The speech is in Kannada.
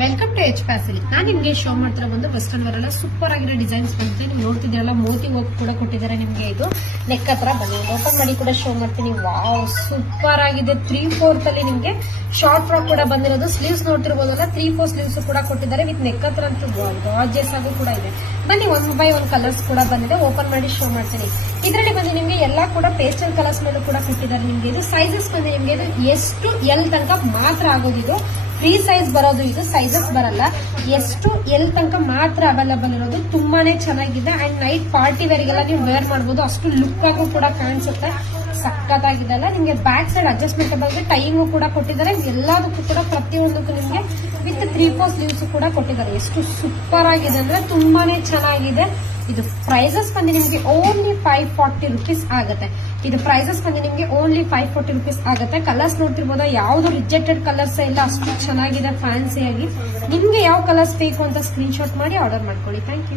Welcome to H facility. ನಾನು ನಿಮಗೆ ಶೋ ಮಾಡ್ತಿರೋ ಒಂದು ವೆಸ್ಟರ್ನ್ ವೇರ್ ಎಲ್ಲ ಸೂಪರ್ ಆಗಿರೋ ಡಿಸೈನ್ಸ್ ಬಂದಿದೆ. ನೀವು ನೋಡ್ತಿದ್ದೀರಲ್ಲ, ಮೋತಿ ವರ್ಕ್ ಕೂಡ ಕೊಟ್ಟಿದ್ದಾರೆ ನಿಮಗೆ. ಇದು ನೆಕ್ ಹತ್ರ ಬನ್ನಿ, ಓಪನ್ ಮಾಡಿ ಕೂಡ ಶೋ ಮಾಡ್ತೀನಿ. ವಾವ್, ಸೂಪರ್ ಆಗಿದೆ. 3/4 ಅಲ್ಲಿ ನಿಮಗೆ ಶಾರ್ಟ್ ಫ್ರಾಕ್ ಕೂಡ ಬಂದಿರೋದು. ಸ್ಲೀವ್ಸ್ ನೋಡ್ತಿರ್ಬೋದಲ್ಲ, 3/4 ಸ್ಲೀವ್ಸ್ ಕೂಡ ಕೊಟ್ಟಿದ್ದಾರೆ. ವಿತ್ ನೆಕ್ ಹತ್ರ ಅಂತೂ ಗಾರ್ಜಿಯಸ್ ಆಗೂ ಕೂಡ ಇದೆ. ಬನ್ನಿ, 1 by 1 ಕಲರ್ಸ್ ಕೂಡ ಬಂದಿದೆ. ಓಪನ್ ಮಾಡಿ ಶೋ ಮಾಡ್ತೀನಿ. ಇದರಲ್ಲಿ ಬಂದು ನಿಮಗೆ ಎಲ್ಲಾ ಕೂಡ ಪೇಸ್ಟಲ್ ಕಲರ್ಸ್ ಮೇಲೂ ಕೂಡ ಕೊಟ್ಟಿದ್ದಾರೆ ನಿಮಗೆ. ಇದು ಸೈಜಸ್ ಬಂದು ನಿಮಗೆ ಎಷ್ಟು ಎಲ್ ತನಕ ಮಾತ್ರ ಆಗೋದಿದು. ಫ್ರೀ ಸೈಜ್ ಬರೋದು, ಇದು ಸೈಜಸ್ ಬರಲ್ಲ. ಎಷ್ಟು ಎಲ್ ತನಕ ಮಾತ್ರ ಅವೈಲಬಲ್ ಇರೋದು. ತುಂಬಾನೇ ಚೆನ್ನಾಗಿದೆ. ಅಂಡ್ ನೈಟ್ ಪಾರ್ಟಿ ವೇರ್ಗೆಲ್ಲ ನೀವು ವೇರ್ ಮಾಡಬಹುದು. ಅಷ್ಟು ಲುಕ್ ಆಗು ಕೂಡ ಕಾಣಿಸುತ್ತೆ. ಸಕ್ಕತ್ತಾಗಿದೆ ಅಲ್ಲ. ನಿಮಗೆ ಬ್ಯಾಕ್ ಸೈಡ್ ಅಡ್ಜಸ್ಟ್ಮೆಂಟಬಲ್ ಟೈಮು ಕೂಡ ಕೊಟ್ಟಿದ್ದಾರೆ. ಎಲ್ಲದಕ್ಕೂ ಕೂಡ ಪ್ರತಿಯೊಂದಕ್ಕೂ ನಿಮಗೆ ವಿತ್ 3/4 ಸ್ಲೀವ್ಸ್ ಕೂಡ ಕೊಟ್ಟಿದ್ದಾರೆ. ಎಷ್ಟು ಸೂಪರ್ ಆಗಿದೆ ಅಂದ್ರೆ ತುಂಬಾನೇ ಚೆನ್ನಾಗಿದೆ. ಇದು ಪ್ರೈಸಸ್ ಬಂದು ನಿಮಗೆ ಓನ್ಲಿ 540 ರುಪೀಸ್ ಆಗುತ್ತೆ. ಇದು ಪ್ರೈಸಸ್ ಬಂದು ನಿಮಗೆ ಓನ್ಲಿ 540 ರುಪೀಸ್ ಆಗುತ್ತೆ. ಕಲರ್ಸ್ ನೋಡ್ತಿರ್ಬೋದ, ಯಾವ್ದು ರಿಜೆಕ್ಟೆಡ್ ಕಲರ್ಸ್ ಇಲ್ಲ, ಅಷ್ಟು ಚೆನ್ನಾಗಿದೆ ಫ್ಯಾನ್ಸಿಯಾಗಿ. ನಿಮ್ಗೆ ಯಾವ ಕಲರ್ಸ್ ಬೇಕು ಅಂತ ಸ್ಕ್ರೀನ್ ಶಾಟ್ ಮಾಡಿ ಆರ್ಡರ್ ಮಾಡ್ಕೊಳ್ಳಿ. Thank you.